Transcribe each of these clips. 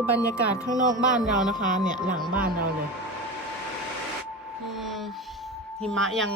คือบรรยากาศข้างนอกบ้านเรานะคะ เนี่ยหลังบ้านเราเลยหิมะยัง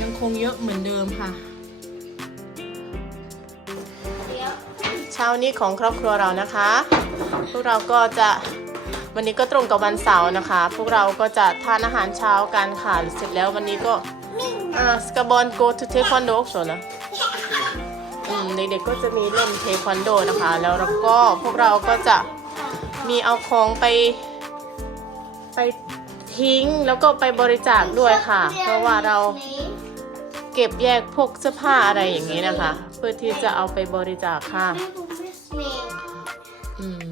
ยังคงเยอะเหมือนเดิมค่ะ เช้านี้ของครอบครัวเรานะคะ พวกเราก็จะวันนี้ก็ตรงกับวันเสาร์นะคะ พวกเราก็จะทานอาหารเช้ากันค่ะ เสร็จแล้ววันนี้ก็สกบอล go to taekwondo also นะเด็กๆก็จะมีเล่นเทควันโดนะคะ แล้วเราก็พวกเราก็จะ มีเอาของไป ไปทิ้งแล้วก็ไปบริจาคด้วยค่ะ เพราะว่าเราเก็บแยกพวกเสื้อผ้าอะไรอย่างนี้นะคะ เพื่อที่จะเอาไปบริจาคค่ะอืม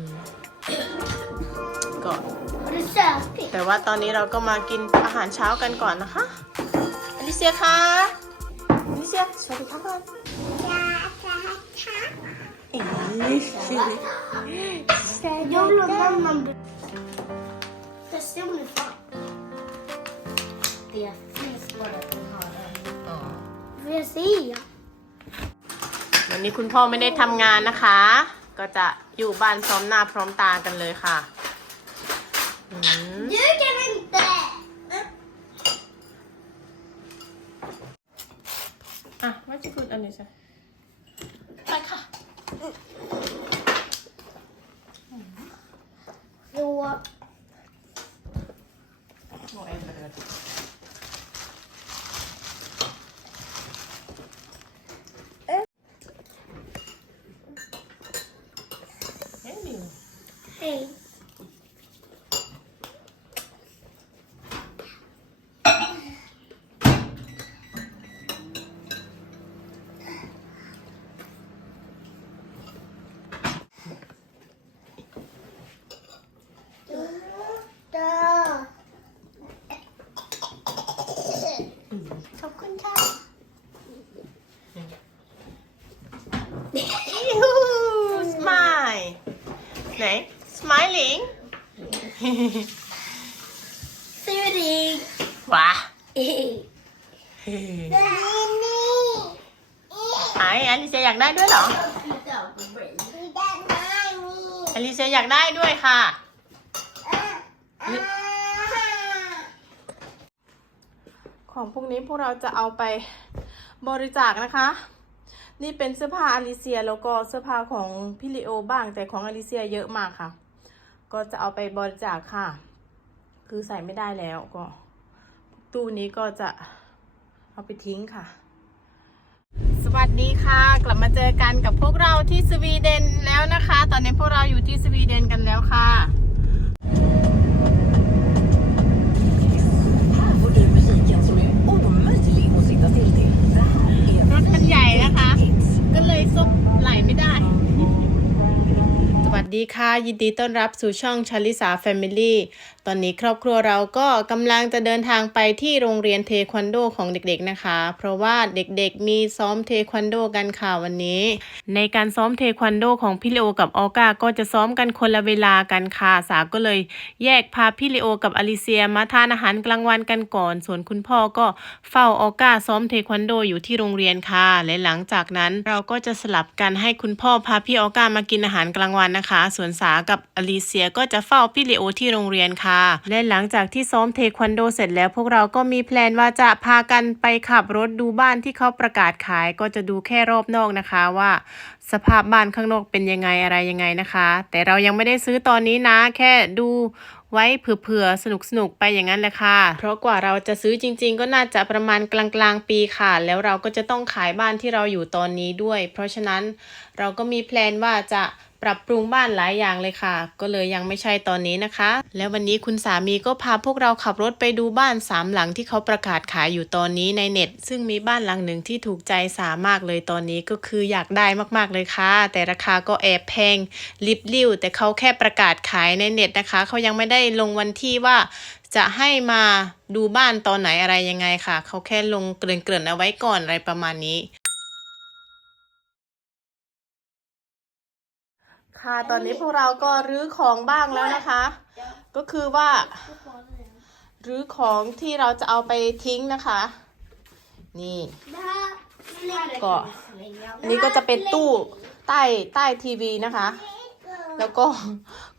ก็แต่ว่าตอนนี้เราก็มากินอาหารเช้ากันก่อนนะคะอลิเซียคะอลิเซียสวัสดีครับก่อนเอ๋ Jag vill ha mamman. Testa om det fan. Det finns bara att hon har den. อ๋อ Får jag se? วันนี้คุณพ่อไม่ได้ทำงานนะคะ ก็จะอยู่บ้านพร้อมหน้าพร้อมตากันเลยค่ะอืม Du kan inte! อะไม่จะพูดอันนี้ใช่ไปค่ะ Så, โอ้เอ็มเลยเฮ้ยมิว hej. Da. ขอบคุณค่ะ ยูสมายไหน smiling สวัสดีว้าเอ้ยไออลิเซียอยากได้ด้วยเหรออลิเซียอยากได้ด้วยค่ะของพวกนี้พวกเราจะเอาไปบริจาคนะคะ นี่เป็นเสื้อผ้าอลิเซียแล้วก็เสื้อผ้าของพี่ลิโอบ้างแต่ของอลิเซียเยอะมากค่ะ ก็จะเอาไปบริจาคค่ะ คือใส่ไม่ได้แล้วก็ ตู้นี้ก็จะเอาไปทิ้งค่ะ สวัสดีค่ะ กลับมาเจอกันกับพวกเราที่สวีเดนแล้วนะคะ ตอนนี้พวกเราอยู่ที่สวีเดนกันแล้วค่ะรถมันใหญ่นะคะ ก็เลยซบไหลไม่ได้ ดีค่ะ ยินดีต้อนรับสู่ช่องชาลิสาแฟมิลี่ตอนนี้ครอบครัวเราก็กำลังจะเดินทางไปที่โรงเรียนเทควันโดของเด็กๆนะคะ เพราะว่าเด็กๆมีซ้อมเทควันโดกันค่ะวันนี้ ในการซ้อมเทควันโดของพี่เลโอกับออก้าก็จะซ้อมกันคนละเวลากันค่ะสาก็เลยแยกพาพี่เลโอกับอลิเซียมาทานอาหารกลางวันกันก่อน ส่วนคุณพ่อก็เฝ้าออก้าซ้อมเทควันโดอยู่ที่โรงเรียนค่ะและหลังจากนั้นเราก็จะสลับกันให้คุณพ่อพาพี่ออก้ามากินอาหารกลางวันนะคะส่วนสากับอลิเซียก็จะเฝ้าพี่เลโอที่โรงเรียนค่ะ และหลังจากที่ซ้อมเทควันโดเสร็จแล้วพวกเราก็มีแพลนว่าจะพากันไปขับรถดูบ้านที่เขาประกาศขายก็จะดูแค่รอบนอกนะคะว่า สภาพบ้านข้างนอกเป็นยังไงอะไรยังไงนะคะ แต่เรายังไม่ได้ซื้อตอนนี้นะ แค่ดูไว้เผื่อๆ สนุกๆ ไปอย่างนั้นแหละค่ะ เพราะกว่าเราจะซื้อจริงๆ ก็น่าจะประมาณกลางๆ ปีค่ะ แล้วเราก็จะต้องขายบ้านที่เราอยู่ตอนนี้ด้วย เพราะฉะนั้นเราก็มีแพลนว่าจะ ปรับปรุงบ้านหลายอย่างเลยค่ะ ก็เลยยังไม่ใช่ตอนนี้นะคะ แล้ววันนี้คุณสามีก็พาพวกเราขับรถไปดูบ้านสามหลังที่เขาประกาศขายอยู่ตอนนี้ในเน็ต ซึ่งมีบ้านหลังหนึ่งที่ถูกใจสามากเลยตอนนี้ก็คืออยากได้มากๆเลยค่ะ แต่ราคาก็แอบแพงลิบลิ่วแต่เขาแค่ประกาศขายในเน็ตนะคะ เขายังไม่ได้ลงวันที่ว่าจะให้มาดูบ้านตอนไหนอะไรยังไงค่ะ เขาแค่ลงเกริ่นๆเอาไว้ก่อนอะไรประมาณนี้ ค่ะ ตอนนี้พวกเราก็รื้อของบ้างแล้วนะคะ ก็คือว่ารื้อของที่เราจะเอาไปทิ้งนะคะ นี่ก็อันนี้ก็จะเป็นตู้ใต้ใต้ทีวีนะคะ แล้วก็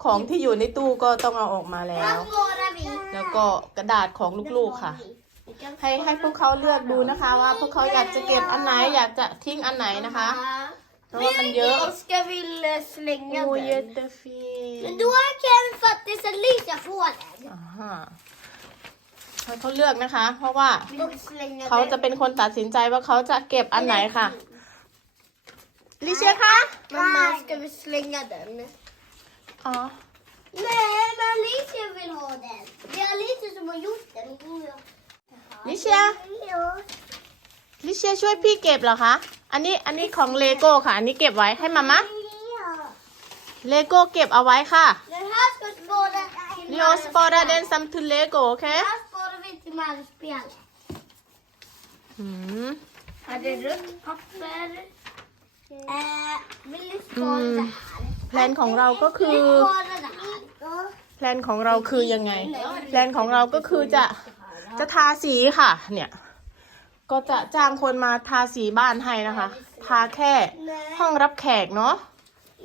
ของที่อยู่ในตู้ก็ต้องเอาออกมาแล้ว แล้วก็กระดาษของลูกๆค่ะ ให้ให้พวกเขาเลือกดูนะคะ ว่าพวกเขาอยากจะเก็บอันไหนอยากจะทิ้งอันไหนนะคะ เพราะว่ามันเยอะ Oskar vill eh, slänga โอ้ den. เยเตฟี Men då kan faktiskt Elisa få den. อ่าฮะให้เขาเลือกนะคะ เพราะว่า Vill du slänga เขาจะ den? เป็นคนตัดสินใจว่าเขาจะเก็บอันไหนค่ะ ลิเชียคะ Mamma, ska vi slänga den? อ๋อ Nej, men Alicia vill ha den. Det är Alicia som har gjort den. Hon vill ha- ลิเชีย Ja. ลิเชียช่วยพี่เก็บเหรอคะ อันนี้อันนี้ของเลโก้ค่ะ อันนี้เก็บไว้ให้มามะ Ja. เลโก้เก็บเอาไว้ค่ะ Den här ska spara till ลิโอสปอร์ดเดนซัมทุเลโก้โอเค Den här sparar vi till malspel. อืม Är det rött papper? Eh, vill du spara Mm. det här? แพลนของเราก็คือ Vill du spara det här? Ja. แพลนของเราคือยังไง แพลนของเราก็คือจะจะทาสีค่ะ เนี่ย ก็จะจ้างคนมาทาสีบ้านให้นะคะ ทาแค่ห้องรับแขกเนาะ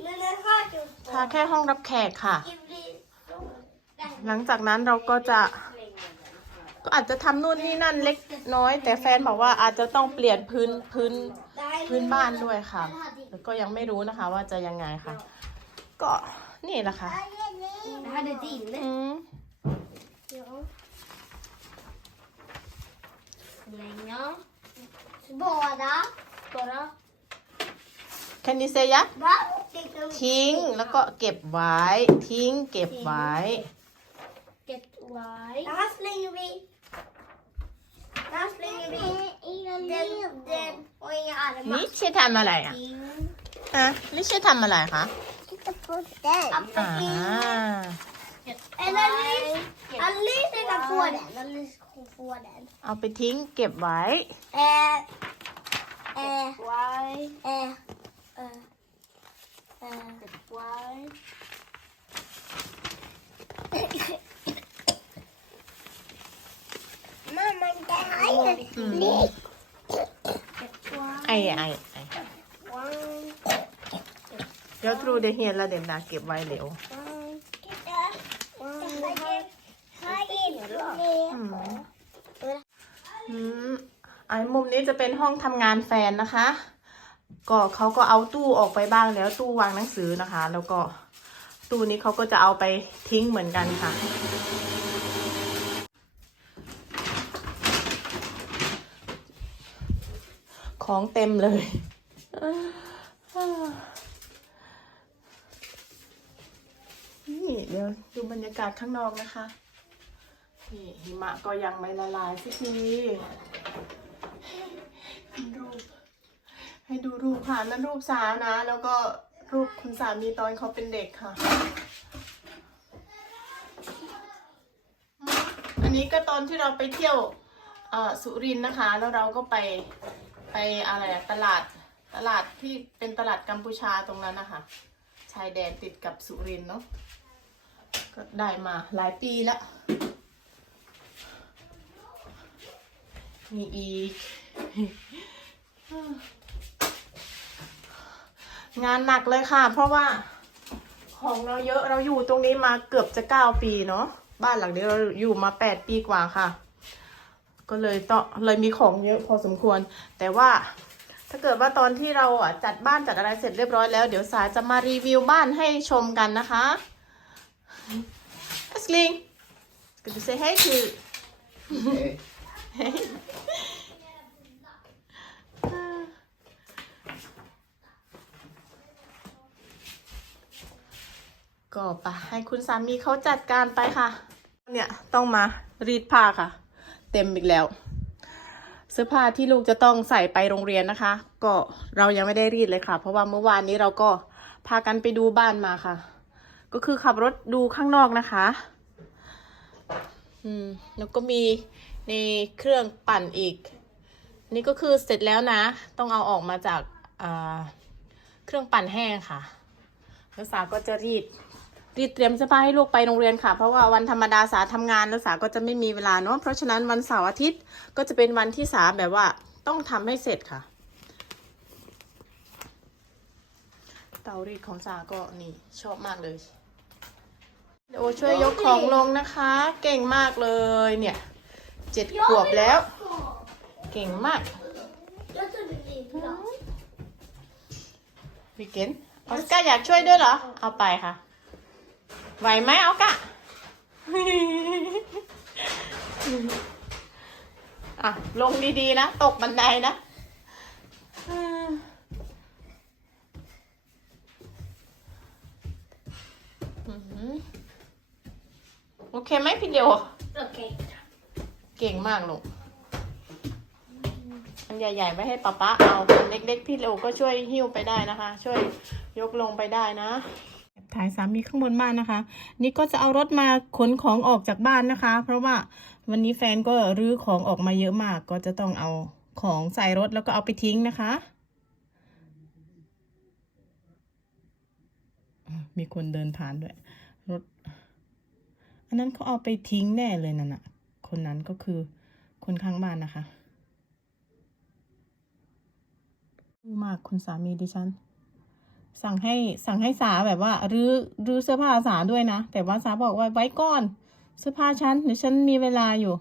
Men den här kan ทาแค่ห้องรับแขกค่ะ det blir så. หลังจากนั้นเราก็จะก็อาจจะทำนู่นนี่นั่นเล็กน้อย แต่แฟนบอกว่าอาจจะต้องเปลี่ยนพื้นพื้นพื้นบ้านด้วยค่ะแล้วก็ยังไม่รู้นะคะ ว่าจะยังไงค่ะ ก็นี่แหละค่ะ Det här är din. อืม Ja. Slänga. Spara. Spara. Can you say yeah? Va? ทิ้งแล้วก็เก็บไว้ ทิ้งเก็บไว้ Get white. Det här slänger vi. Det här slänger vi. Den, den och inga นี่ armar. เชื่อทำอะไรอะ Ting. อะนี่เชื่อทำอะไรคะ Titta på den. อ่า Eller Alice. Alice kan få den. Alice kan få den. เอาไปทิ้งเก็บไว้ Eh. Eh. White. Eh. Eh. Eh. White. Mamma, det här är อืม White. ไอ้ไอ้ไอ้ White. เดี๋ยวทรูเดเฮียนแล้วเดี๋ยวนาเก็บไว้เร็ว อืมอืมไอ้มุม นี้จะเป็นห้องทำงานแฟนนะคะ ก็เขาก็เอาตู้ออกไปบ้างแล้วตู้วางหนังสือนะคะ แล้วก็ตู้นี้เขาก็จะเอาไปทิ้งเหมือนกันค่ะ ของเต็มเลยนี่เดี๋ยวดูบรรยากาศข้างนอกนะคะ นี่หิมะก็ยังไม่ละลายสักทีรูป ให้ดูรูปค่ะนั่นรูปสาวนะ แล้วก็รูปคุณสามีตอนเขาเป็นเด็กค่ะ อันนี้ก็ตอนที่เราไปเที่ยวสุรินนะคะ แล้วเราก็ไปไปอะไรตลาดตลาดที่เป็นตลาดกัมพูชาตรงนั้นนะคะชายแดนติดกับสุรินเนาะก็ได้มาหลายปีแล้ว มีอีก งานหนักเลยค่ะ เพราะว่าของเราเยอะเราอยู่ตรงนี้มาเกือบจะเก้าปีเนาะบ้านหลังนี้เราอยู่มาแปดปีกว่าค่ะ ก็เลยต้องเลยมีของเยอะพอสมควร แต่ว่าถ้าเกิดว่าตอนที่เราอะจัดบ้านจัดอะไรเสร็จเรียบร้อยแล้วเดี๋ยวสายจะมารีวิวบ้านให้ชมกันนะคะ Älskling, ska du säga hej till... Hej. Ah. ก็ไปให้คุณสามีเขาจัดการไปค่ะ เนี่ยต้องมารีดผ้าค่ะ เต็มอีกแล้ว เสื้อผ้าที่ลูกจะต้องใส่ไปโรงเรียนนะคะ ก็เรายังไม่ได้รีดเลยค่ะ เพราะว่าเมื่อวานนี้เราก็พากันไปดูบ้านมาค่ะ ก็คือขับรถดูข้างนอกนะคะ อืมแล้วก็มีในเครื่องปั่นอีก นี่ก็คือเสร็จแล้วนะ ต้องเอาออกมาจากอ่าเครื่องปั่นแห้งค่ะแล้วสาก็จะรีด รีดเตรียมเสื้อผ้าให้ลูกไปโรงเรียนค่ะ เพราะว่าวันธรรมดาสาทำงานแล้วสาก็จะไม่มีเวลาเนาะเพราะฉะนั้นวันเสาร์อาทิตย์ก็จะเป็นวันที่สาแบบว่าต้องทำให้เสร็จค่ะ เตารีดของสาก็นี่ชอบมากเลยโอช่วยยกของลงนะคะ เก่งมากเลยเนี่ยเจ็ดขวบแล้ว เก่งมาก Jag tror det blir bra. วิกเกนออสการ์อยากช่วยด้วยเหรอ เอาไปค่ะ ไหวไหมเอากะอะ ลงดีๆนะ ตกบันไดนะโอเคไหมพี่เดียว Okej. เก่งมากลูก อันใหญ่ๆไม่ให้ป๊าป๊าเอาอันเล็กๆ พี่เร็วก็ช่วยหิ้วไปได้นะคะ ช่วยยกลงไปได้นะ ถ่ายสามีข้างบนบ้านนะคะ นี่ก็จะเอารถมาขนของออกจากบ้านนะคะ เพราะว่าวันนี้แฟนก็รื้อของออกมาเยอะมาก ก็จะต้องเอาของใส่รถแล้วก็เอาไปทิ้งนะคะ มีคนเดินผ่านด้วย รถ อันนั้นเขาเอาไปทิ้งแน่เลยนั่นน่ะคนนั้นก็คือคนข้างบ้านนะคะดูมากคุณสามีดิฉัน สั่งให้สั่งให้สาแบบว่ารื้อรื้อเสื้อผ้าสาด้วยนะ แต่ว่าสาบอกว่าไว้ก่อนเสื้อผ้าฉันเดี๋ยวฉันมีเวลาอยู่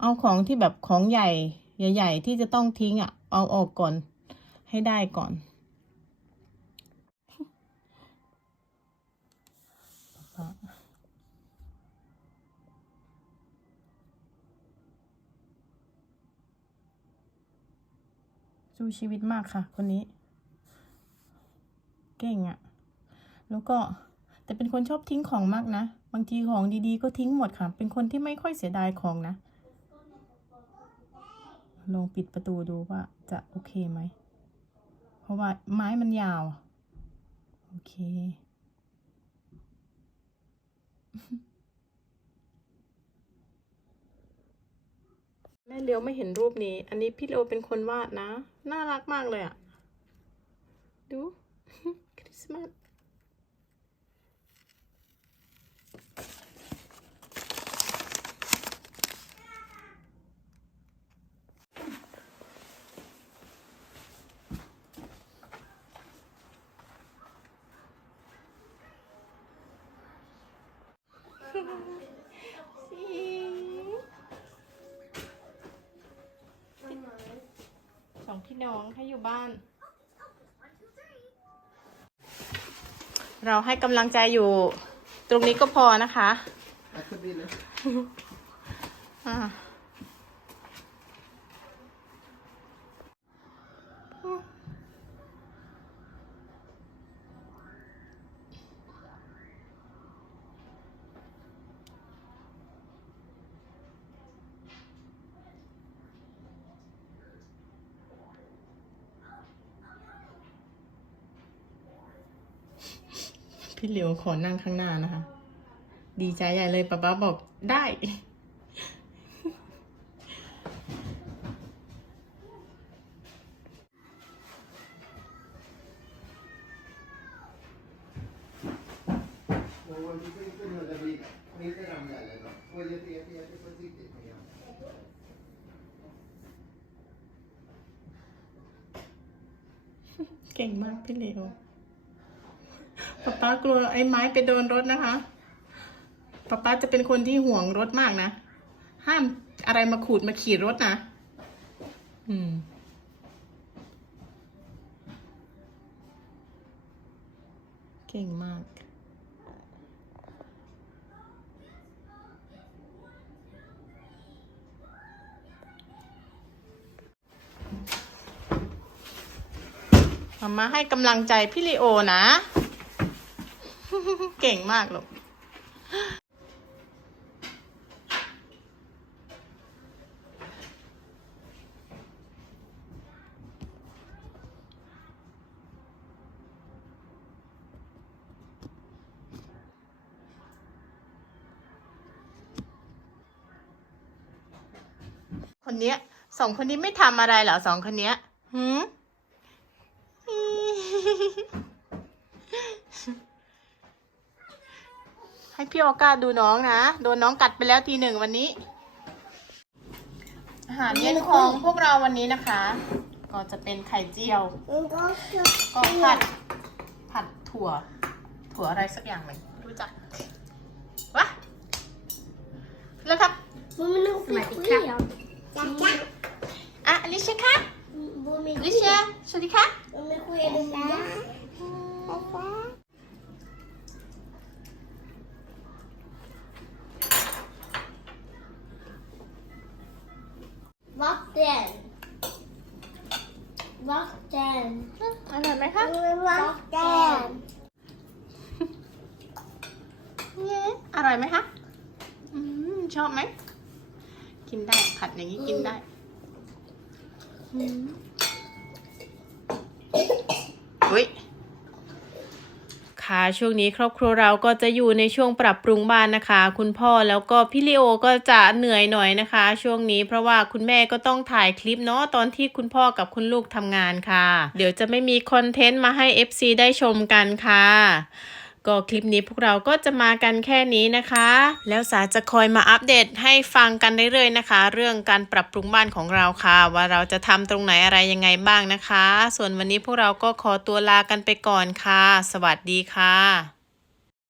เอาของที่แบบของใหญ่ใหญ่ๆที่จะต้องทิ้งอะ่ะ เอาออกก่อน ให้ได้ก่อนสู้ชีวิตมากค่ะ คนนี้ เก่งอะ่ะแล้วก็แต่เป็นคนชอบทิ้งของมากนะ บางทีของดีๆ ก็ทิ้งหมดค่ะ เป็นคนที่ไม่ค่อยเสียดายของนะ ลองปิดประตูดูว่าจะโอเคไหม เพราะว่าไม้มันยาว โอเค แม่เลี้ยวไม่เห็นรูปนี้ อันนี้พี่เลวเป็นคนวาดนะ น่ารักมากเลยอะดู คริสต์มาสสองพี่น้องให้อยู่บ้าน เราให้กำลังใจอยู่ ตรงนี้ก็พอนะคะ That could be enough. อ่า พี่เหลียวขอนั่งข้างหน้านะคะ ดีใจใหญ่เลยป๊าป๊าบอกได้ เก่งมากพี่เลว ป๊าป๊ากลัวไอ้ไม้ไปโดนรถนะคะป๊าป๊าจะเป็นคนที่ห่วงรถมากนะ ห้ามอะไรมาขูดมาขีดรถนะ อืมเก่งมาก มามาให้กำลังใจพี่ลีโอนะ เก่งมากลูกคนเนี้ยสองคนนี้ไม่ทำอะไรเหรอสองคนเนี้ยหืม ให้พี่โอกาสดูน้องนะ โดนน้องกัดไปแล้วทีหนึ่งวันนี้อาหารเย็นของพวกเราวันนี้นะคะ ก็จะเป็นไข่เจียว Men då så. ก็ผัด ผัดถั่ว ถั่วอะไรสักอย่างหนึ่งรู้จักวะแล้วครับ Bumi nog Smakar. skit. Jacka. อะอลิเชียคะ Bumi อลิเชียสวัสดีค่ะ Bumi skit. Vatten. Vatten. อร่อยไหมคะ Vatten. เย้อร่อยไหมคะอืมชอบไหม กินได้ผัดอย่างนี้กินได้อืมอุ้ยค่ะ ช่วงนี้ครอบครัวเราก็จะอยู่ในช่วงปรับปรุงบ้านนะคะ คุณพ่อแล้วก็พี่ลิโอก็จะเหนื่อยหน่อยนะคะ ช่วงนี้เพราะว่าคุณแม่ก็ต้องถ่ายคลิปเนาะตอนที่คุณพ่อกับคุณลูกทำงานค่ะ เดี๋ยวจะไม่มีคอนเทนต์มาให้ FC ได้ชมกันค่ะ ก็คลิปนี้พวกเราก็จะมากันแค่นี้นะคะ แล้วสาจะคอยมาอัปเดตให้ฟังกันเรื่อยๆนะคะ เรื่องการปรับปรุงบ้านของเราค่ะ ว่าเราจะทำตรงไหนอะไรยังไงบ้างนะคะ ส่วนวันนี้พวกเราก็ขอตัวลากันไปก่อนค่ะ สวัสดีค่ะ